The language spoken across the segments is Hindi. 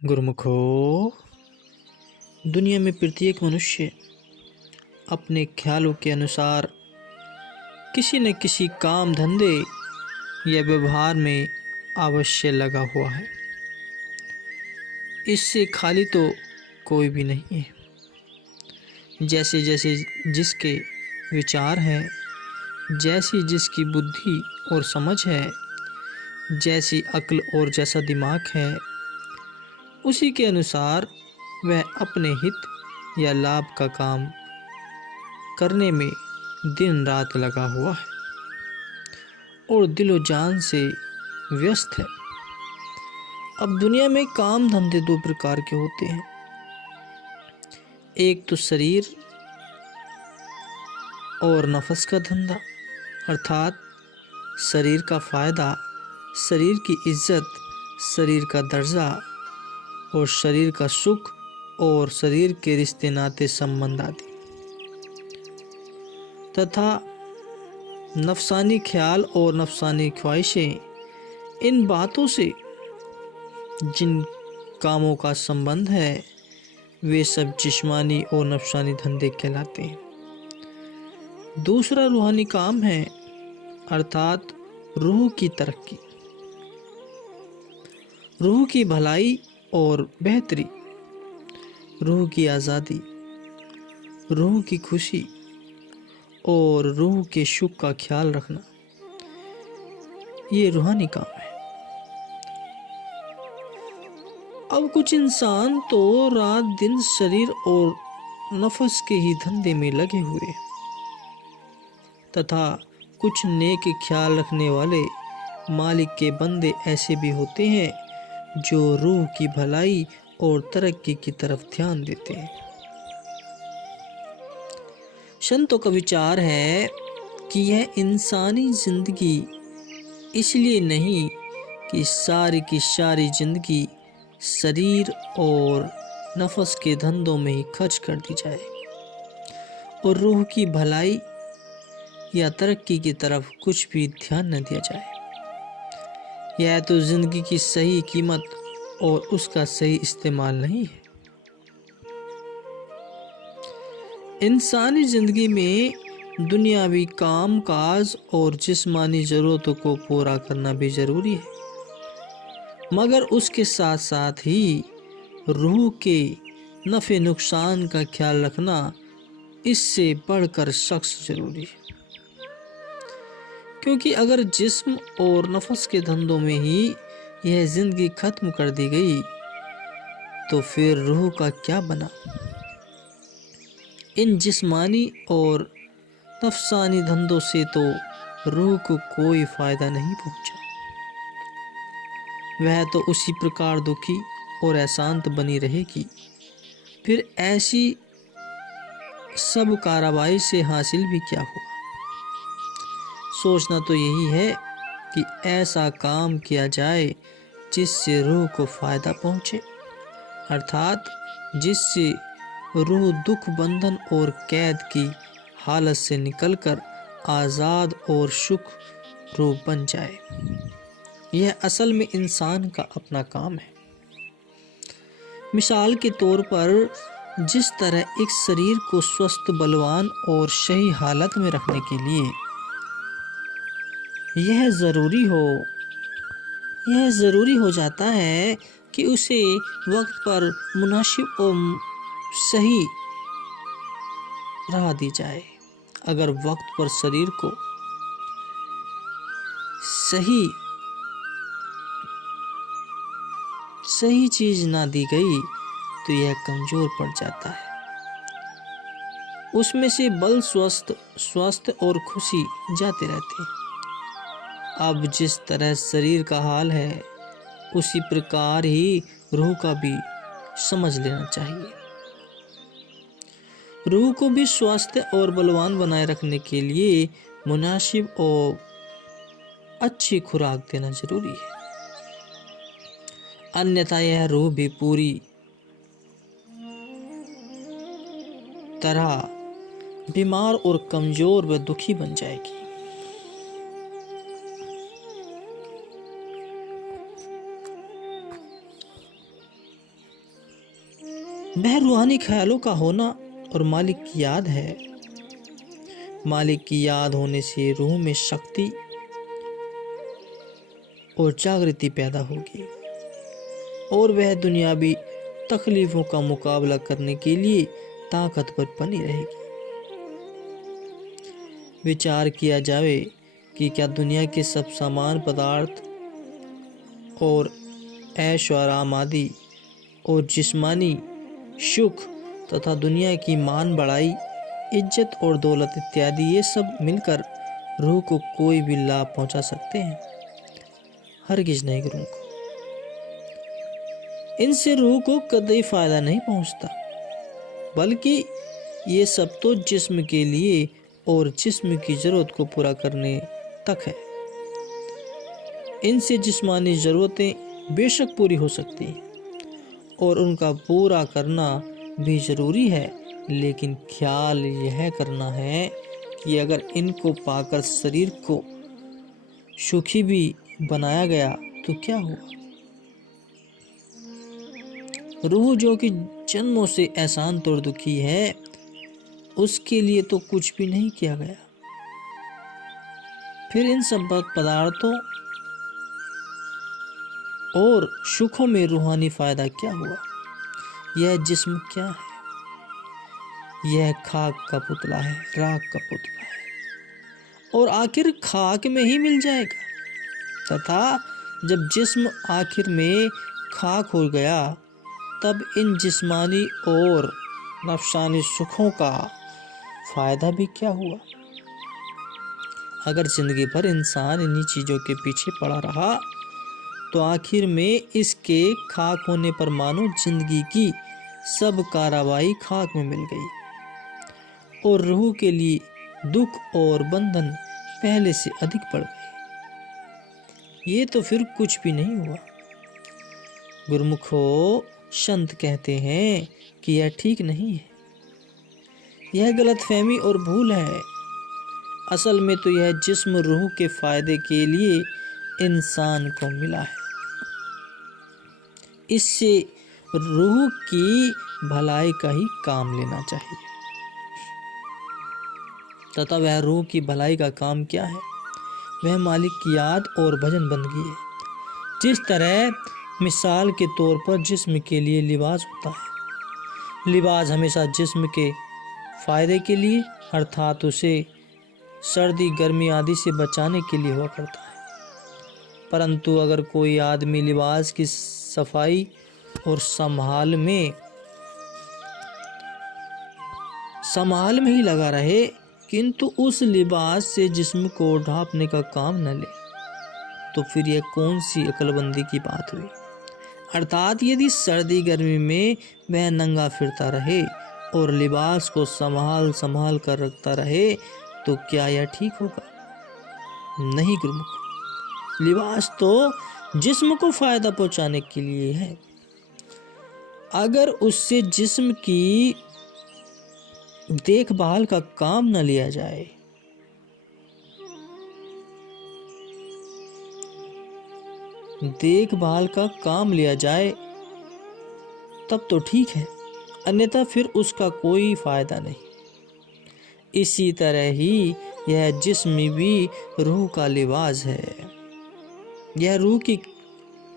गुरुमुखो, दुनिया में प्रत्येक मनुष्य अपने ख्यालों के अनुसार किसी न किसी काम धंधे या व्यवहार में अवश्य लगा हुआ है। इससे खाली तो कोई भी नहीं है। जैसे जैसे जिसके विचार हैं, जैसी जिसकी बुद्धि और समझ है, जैसी अक्ल और जैसा दिमाग है, उसी के अनुसार वह अपने हित या लाभ का काम करने में दिन रात लगा हुआ है और दिलो जान से व्यस्त है। अब दुनिया में काम धंधे दो प्रकार के होते हैं। एक तो शरीर और नफस का धंधा, अर्थात शरीर का फायदा, शरीर की इज्जत, शरीर का दर्जा और शरीर का सुख और शरीर के रिश्ते नाते संबंध आदि, तथा नफसानी ख्याल और नफसानी ख्वाहिशें। इन बातों से जिन कामों का संबंध है वे सब जिस्मानी और नफसानी धंधे कहलाते हैं। दूसरा रूहानी काम है, अर्थात रूह की तरक्की, रूह की भलाई और बेहतरी, रूह की आज़ादी, रूह की खुशी और रूह के सुख का ख्याल रखना, ये रूहानी काम है। अब कुछ इंसान तो रात दिन शरीर और नफस के ही धंधे में लगे हुए, तथा कुछ नेक ख्याल रखने वाले मालिक के बंदे ऐसे भी होते हैं जो रूह की भलाई और तरक्की की तरफ ध्यान देते हैं। संतों का विचार है कि यह इंसानी जिंदगी इसलिए नहीं कि सारी की सारी जिंदगी शरीर और नफस के धंधों में ही खर्च कर दी जाए और रूह की भलाई या तरक्की की तरफ कुछ भी ध्यान न दिया जाए। यह तो जिंदगी की सही कीमत और उसका सही इस्तेमाल नहीं है। इंसानी जिंदगी में दुनियावी काम काज और जिस्मानी ज़रूरतों को पूरा करना भी ज़रूरी है, मगर उसके साथ साथ ही रूह के नफ़े नुकसान का ख्याल रखना इससे बढ़कर सख्त ज़रूरी है। क्योंकि अगर जिस्म और नफस के धंधों में ही यह ज़िंदगी ख़त्म कर दी गई तो फिर रूह का क्या बना। इन जिस्मानी और नफसानी धंधों से तो रूह को कोई फ़ायदा नहीं पहुंचा। वह तो उसी प्रकार दुखी और अशांत बनी रहेगी। फिर ऐसी सब कार्रवाई से हासिल भी क्या हुआ। सोचना तो यही है कि ऐसा काम किया जाए जिससे रूह को फ़ायदा पहुँचे, अर्थात जिससे रूह दुख बंधन और कैद की हालत से निकलकर आज़ाद और सुख रूह बन जाए। यह असल में इंसान का अपना काम है। मिसाल के तौर पर जिस तरह एक शरीर को स्वस्थ, बलवान और सही हालत में रखने के लिए यह ज़रूरी हो जाता है कि उसे वक्त पर मुनासिब और सही राह दी जाए। अगर वक्त पर शरीर को सही चीज ना दी गई तो यह कमजोर पड़ जाता है। उसमें से बल, स्वास्थ्य और खुशी जाते रहते हैं। अब जिस तरह शरीर का हाल है उसी प्रकार ही रूह का भी समझ लेना चाहिए। रूह को भी स्वस्थ और बलवान बनाए रखने के लिए मुनासिब और अच्छी खुराक देना जरूरी है, अन्यथा यह रूह भी पूरी तरह बीमार और कमजोर व दुखी बन जाएगी। वह रूहानी ख्यालों का होना और मालिक की याद है। मालिक की याद होने से रूह में शक्ति और जागृति पैदा होगी और वह दुनियावी तकलीफों का मुकाबला करने के लिए ताकतवर बनी रहेगी। विचार किया जाए कि क्या दुनिया के सब सामान पदार्थ और ऐश और आराम आदि और जिस्मानी सुख तथा दुनिया की मान बढ़ाई, इज्जत और दौलत इत्यादि ये सब मिलकर रूह को कोई भी लाभ पहुंचा सकते हैं? हरगिज नहीं रूह को। इनसे रूह को कतई फायदा नहीं पहुंचता, बल्कि ये सब तो जिस्म के लिए और जिस्म की जरूरत को पूरा करने तक है। इनसे जिस्मानी जरूरतें बेशक पूरी हो सकती हैं और उनका पूरा करना भी जरूरी है, लेकिन ख्याल यह करना है कि अगर इनको पाकर शरीर को सुखी भी बनाया गया तो क्या हुआ? रूह जो कि जन्मों से एहसान तौर दुखी है, उसके लिए तो कुछ भी नहीं किया गया। फिर इन सब पदार्थों और सुखों में रूहानी फायदा क्या हुआ? यह जिस्म क्या है? यह खाक का पुतला है, राख का पुतला है और आखिर खाक में ही मिल जाएगा। तथा जब जिस्म आखिर में खाक हो गया, तब इन जिस्मानी और नफसानी सुखों का फायदा भी क्या हुआ? अगर जिंदगी भर इंसान इन्हीं चीजों के पीछे पड़ा रहा, तो आखिर में इसके खाक होने पर मानो जिंदगी की सब कार्रवाई खाक में मिल गई और रूह के लिए दुख और बंधन पहले से अधिक बढ़ गए। ये तो फिर कुछ भी नहीं हुआ। गुरुमुखो, संत कहते हैं कि यह ठीक नहीं है, यह गलतफहमी और भूल है। असल में तो यह जिस्म रूह के फायदे के लिए इंसान को मिला है। इससे रूह की भलाई का ही काम लेना चाहिए। तथा वह रूह की भलाई का काम क्या है? वह मालिक की याद और भजन बंदगी है। जिस तरह मिसाल के तौर पर जिस्म के लिए लिबास होता है, लिबास हमेशा जिस्म के फायदे के लिए अर्थात उसे सर्दी गर्मी आदि से बचाने के लिए हुआ करता है। परंतु अगर कोई आदमी लिबास की सफाई और संभाल में ही लगा रहे, किंतु उस लिबास से जिस्म को ढांपने का काम न ले, तो फिर यह कौन सी अक्लमंदी की बात हुई? अर्थात यदि सर्दी गर्मी में वह नंगा फिरता रहे और लिबास को संभाल कर रखता रहे, तो क्या यह ठीक होगा? नहीं गुरुमुख, लिबास तो जिस्म को फायदा पहुंचाने के लिए है। अगर उससे जिस्म की देखभाल का काम न लिया जाए, देखभाल का काम लिया जाए, तब तो ठीक है, अन्यथा फिर उसका कोई फायदा नहीं। इसी तरह ही यह जिस्म भी रूह का लिबास है। यह रूह की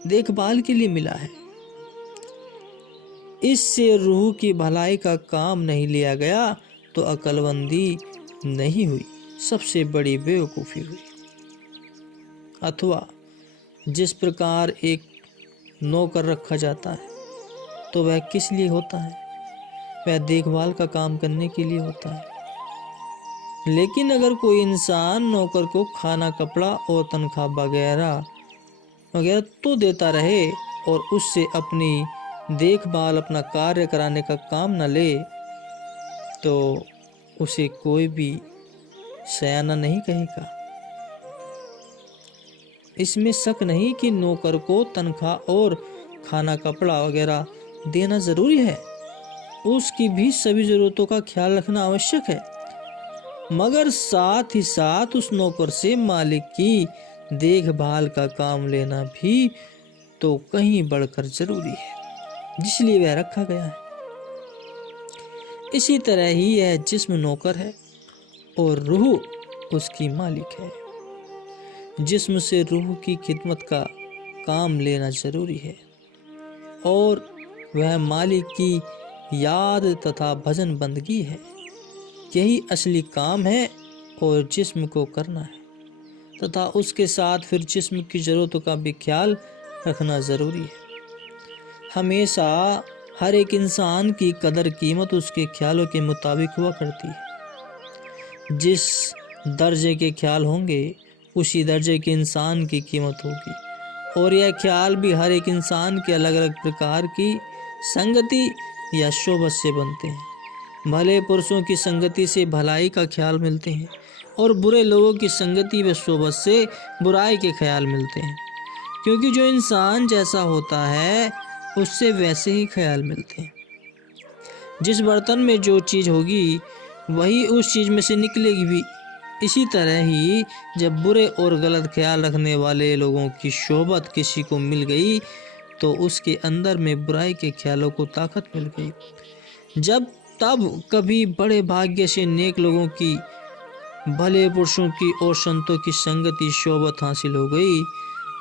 देखभाल के लिए मिला है। इससे रूह की भलाई का काम नहीं लिया गया तो अक्लमंदी नहीं हुई, सबसे बड़ी बेवकूफ़ी हुई। अथवा जिस प्रकार एक नौकर रखा जाता है, तो वह किस लिए होता है? वह देखभाल का काम करने के लिए होता है। लेकिन अगर कोई इंसान नौकर को खाना कपड़ा और तनख्वाह वगैरह तो देता रहे और उससे अपनी देखभाल अपना कार्य कराने का काम न ले, तो उसे कोई भी सयाना नहीं कहेगा। इसमें शक नहीं कि नौकर को तनख्वाह और खाना कपड़ा वगैरह देना जरूरी है, उसकी भी सभी जरूरतों का ख्याल रखना आवश्यक है, मगर साथ ही साथ उस नौकर से मालिक की देखभाल का काम लेना भी तो कहीं बढ़कर जरूरी है, जिसलिए वह रखा गया है। इसी तरह ही यह जिस्म नौकर है और रूह उसकी मालिक है। जिस्म से रूह की खिदमत का काम लेना जरूरी है और वह मालिक की याद तथा भजन बंदगी है। यही असली काम है और जिस्म को करना है तथा उसके साथ फिर जिस्म की ज़रूरतों का भी ख्याल रखना ज़रूरी है। हमेशा हर एक इंसान की कदर कीमत उसके ख्यालों के मुताबिक हुआ करती है। जिस दर्जे के ख्याल होंगे उसी दर्जे के इंसान की कीमत होगी और यह ख्याल भी हर एक इंसान के अलग अलग प्रकार की संगति या शोबत से बनते हैं। भले पुरुषों की संगति से भलाई का ख्याल मिलते हैं और बुरे लोगों की संगति व सोबत से बुराई के ख्याल मिलते हैं, क्योंकि जो इंसान जैसा होता है उससे वैसे ही ख्याल मिलते हैं। जिस बर्तन में जो चीज़ होगी वही उस चीज़ में से निकलेगी भी। इसी तरह ही जब बुरे और गलत ख्याल रखने वाले लोगों की सोबत किसी को मिल गई तो उसके अंदर में बुराई के ख्यालों को ताकत मिल गई। जब तब कभी बड़े भाग्य से नेक लोगों की, भले पुरुषों की और संतों की संगति सोबत हासिल हो गई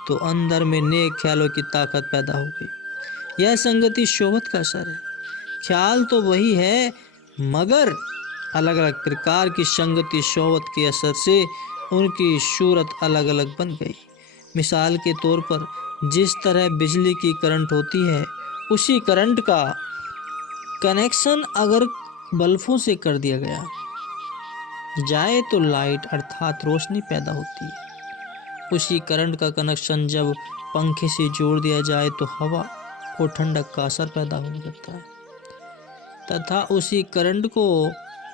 तो अंदर में नेक ख्यालों की ताकत पैदा हो गई। यह संगति सोबत का असर है। ख्याल तो वही है मगर अलग अलग प्रकार की संगति सोबत के असर से उनकी सूरत अलग अलग बन गई। मिसाल के तौर पर जिस तरह बिजली की करंट होती है उसी करंट का कनेक्शन अगर बल्बों से कर दिया गया जाए तो लाइट अर्थात रोशनी पैदा होती है। उसी करंट का कनेक्शन जब पंखे से जोड़ दिया जाए तो हवा और ठंडक का असर पैदा होने लगता है तथा उसी करंट को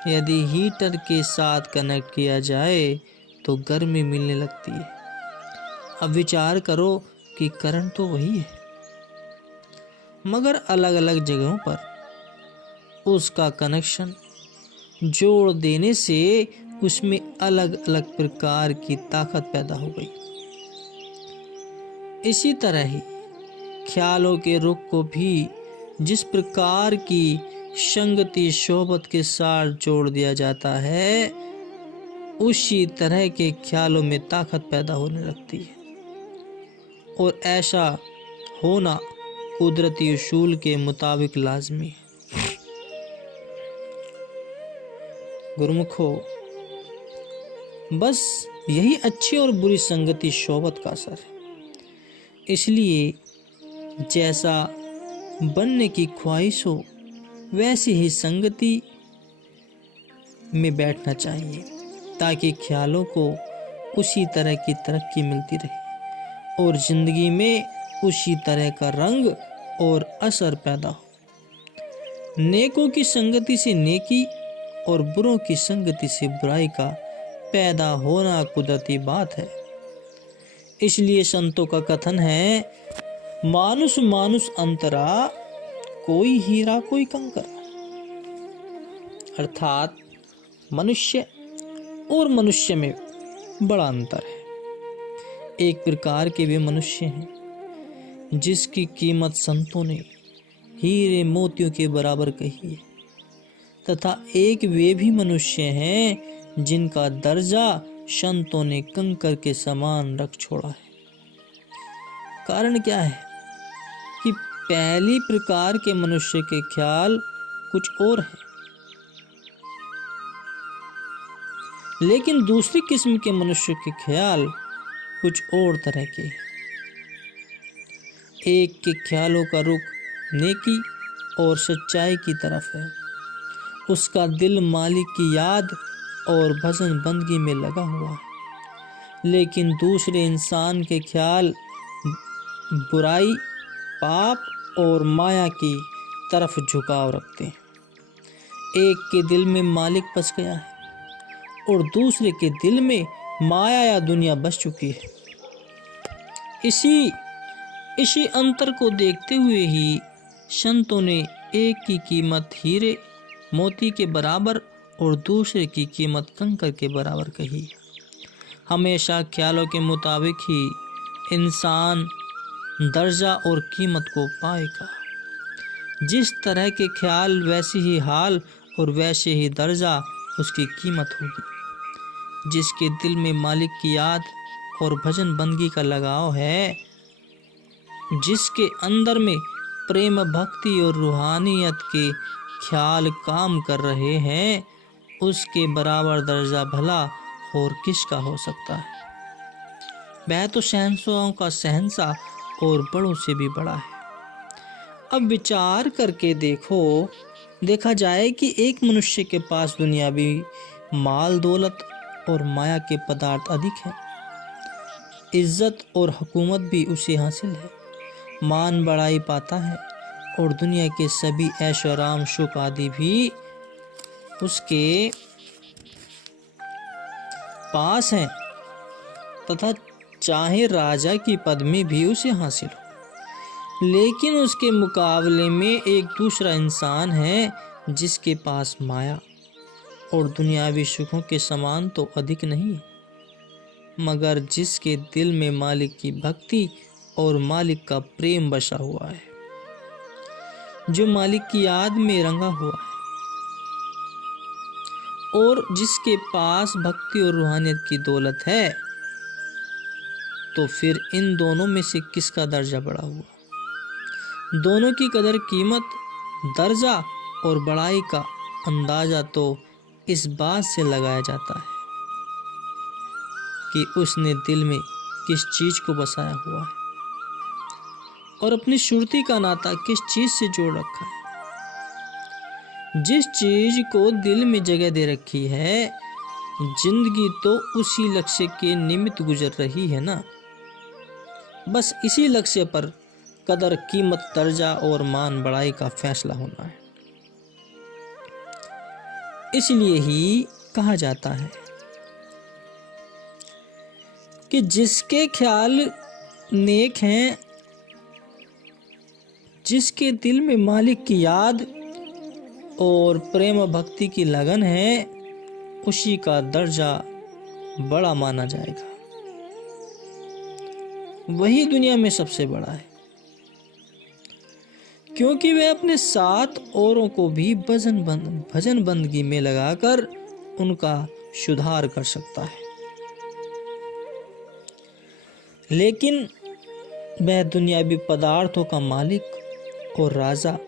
यदि हीटर के साथ कनेक्ट किया जाए तो गर्मी मिलने लगती है। अब विचार करो कि करंट तो वही है मगर अलग अलग जगहों पर उसका कनेक्शन जोड़ देने से उसमें अलग अलग प्रकार की ताकत पैदा हो गई। इसी तरह ही ख्यालों के रुख को भी जिस प्रकार की संगति सोबत के साथ जोड़ दिया जाता है उसी तरह के ख्यालों में ताकत पैदा होने लगती है और ऐसा होना कुदरती उसूल के मुताबिक लाजमी है। गुरुमुखो, बस यही अच्छी और बुरी संगति सोबत का असर है। इसलिए जैसा बनने की ख्वाहिश हो वैसी ही संगति में बैठना चाहिए ताकि ख्यालों को उसी तरह की तरक्की मिलती रहे और जिंदगी में उसी तरह का रंग और असर पैदा हो। नेकों की संगति से नेकी और बुरों की संगति से बुराई का पैदा होना कुदरती बात है। इसलिए संतों का कथन है, मानुष मानुष अंतरा, कोई हीरा कोई कंकर। अर्थात मनुष्य और मनुष्य में बड़ा अंतर है। एक प्रकार के वे मनुष्य हैं जिसकी कीमत संतों ने हीरे मोतियों के बराबर कही है तथा एक वे भी मनुष्य हैं जिनका दर्जा संतों ने कंकर के समान रख छोड़ा है। कारण क्या है कि पहली प्रकार के मनुष्य के ख्याल कुछ और है लेकिन दूसरी किस्म के मनुष्य के ख्याल कुछ और तरह के हैं। एक के ख्यालों का रुख नेकी और सच्चाई की तरफ है, उसका दिल मालिक की याद और भजन बंदगी में लगा हुआ है। लेकिन दूसरे इंसान के ख्याल बुराई, पाप और माया की तरफ झुकाव रखते हैं। एक के दिल में मालिक बस गया है और दूसरे के दिल में माया या दुनिया बस चुकी है। इसी अंतर को देखते हुए ही संतों ने एक की कीमत हीरे मोती के बराबर और दूसरे की कीमत कंकर के बराबर कही। हमेशा ख्यालों के मुताबिक ही इंसान दर्जा और कीमत को पाएगा। जिस तरह के ख्याल वैसी ही हाल और वैसे ही दर्जा उसकी कीमत होगी। जिसके दिल में मालिक की याद और भजन बंदगी का लगाव है, जिसके अंदर में प्रेम भक्ति और रूहानियत के ख्याल काम कर रहे हैं, उसके बराबर दर्जा भला और किसका हो सकता है। वह तो शहंशाहों का शहंशाह और बड़ों से भी बड़ा है। अब विचार करके देखा जाए कि एक मनुष्य के पास दुनियावी माल दौलत और माया के पदार्थ अधिक हैं, इज्जत और हुकूमत भी उसे हासिल है, मान बढ़ाई पाता है और दुनिया के सभी ऐशो आराम सुख आदि भी उसके पास हैं, तथा चाहे राजा की पदवी भी उसे हासिल हो, लेकिन उसके मुकाबले में एक दूसरा इंसान है जिसके पास माया और दुनियावी सुखों के समान तो अधिक नहीं है, मगर जिसके दिल में मालिक की भक्ति और मालिक का प्रेम बसा हुआ है, जो मालिक की याद में रंगा हुआ है, और जिसके पास भक्ति और रूहानियत की दौलत है। तो फिर इन दोनों में से किसका दर्जा बड़ा हुआ? दोनों की कदर कीमत, दर्जा और बड़ाई का अंदाजा तो इस बात से लगाया जाता है कि उसने दिल में किस चीज को बसाया हुआ है और अपनी सुरती का नाता किस चीज से जोड़ रखा है। जिस चीज को दिल में जगह दे रखी है, जिंदगी तो उसी लक्ष्य के निमित्त गुजर रही है ना। बस इसी लक्ष्य पर कदर कीमत, दर्जा और मान बढ़ाई का फैसला होना है। इसलिए ही कहा जाता है कि जिसके ख्याल नेक हैं, जिसके दिल में मालिक की याद और प्रेम भक्ति की लगन है, उसी का दर्जा बड़ा माना जाएगा। वही दुनिया में सबसे बड़ा है, क्योंकि वह अपने साथ औरों को भी भजन बंदगी में लगाकर उनका सुधार कर सकता है। लेकिन वह दुनियावी पदार्थों का मालिक और राजा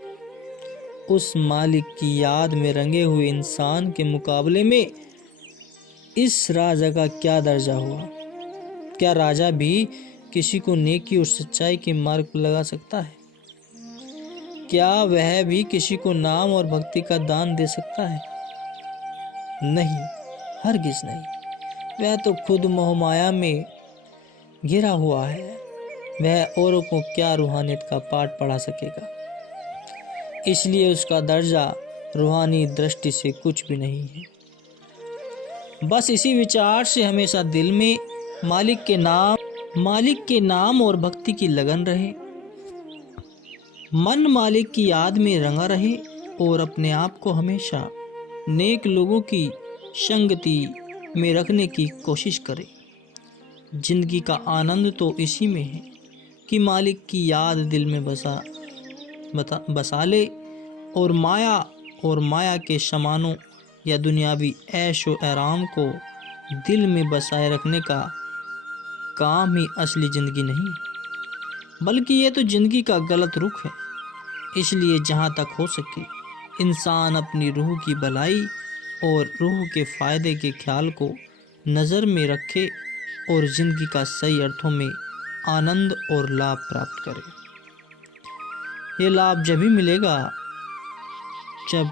उस मालिक की याद में रंगे हुए इंसान के मुकाबले में इस राजा का क्या दर्जा हुआ? क्या राजा भी किसी को नेकी और सच्चाई के मार्ग पर लगा सकता है? क्या वह भी किसी को नाम और भक्ति का दान दे सकता है? नहीं, हरगिज नहीं। वह तो खुद मोह माया में घिरा हुआ है। वह औरों को क्या रूहानियत का पाठ पढ़ा सकेगा? इसलिए उसका दर्जा रूहानी दृष्टि से कुछ भी नहीं है। बस इसी विचार से हमेशा दिल में मालिक के नाम और भक्ति की लगन रहे, मन मालिक की याद में रंगा रहे और अपने आप को हमेशा नेक लोगों की संगति में रखने की कोशिश करे। जिंदगी का आनंद तो इसी में है कि मालिक की याद दिल में बसा ले और माया के सामानों या दुनियावी ऐश व आराम को दिल में बसाए रखने का काम ही असली जिंदगी नहीं, बल्कि ये तो जिंदगी का गलत रुख है। इसलिए जहाँ तक हो सके इंसान अपनी रूह की भलाई और रूह के फायदे के ख्याल को नज़र में रखे और जिंदगी का सही अर्थों में आनंद और लाभ प्राप्त करे। ये लाभ जब ही मिलेगा जब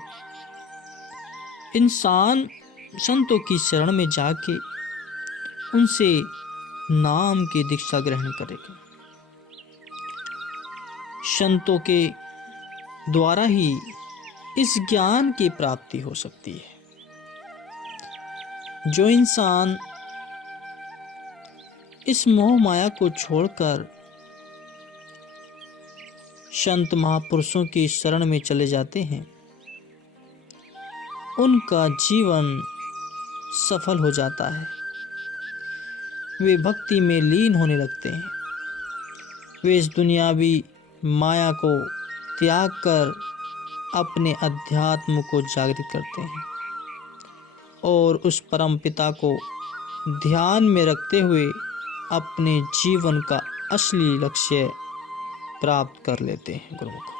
इंसान संतों की शरण में जाके उनसे नाम की दीक्षा ग्रहण करेगा। संतों के द्वारा ही इस ज्ञान की प्राप्ति हो सकती है। जो इंसान इस मोह माया को छोड़कर संत महापुरुषों की शरण में चले जाते हैं, उनका जीवन सफल हो जाता है। वे भक्ति में लीन होने लगते हैं। वे इस दुनियावी माया को त्याग कर अपने अध्यात्म को जागृत करते हैं और उस परम पिता को ध्यान में रखते हुए अपने जीवन का असली लक्ष्य प्राप्त कर लेते हैं। गुरुमुख।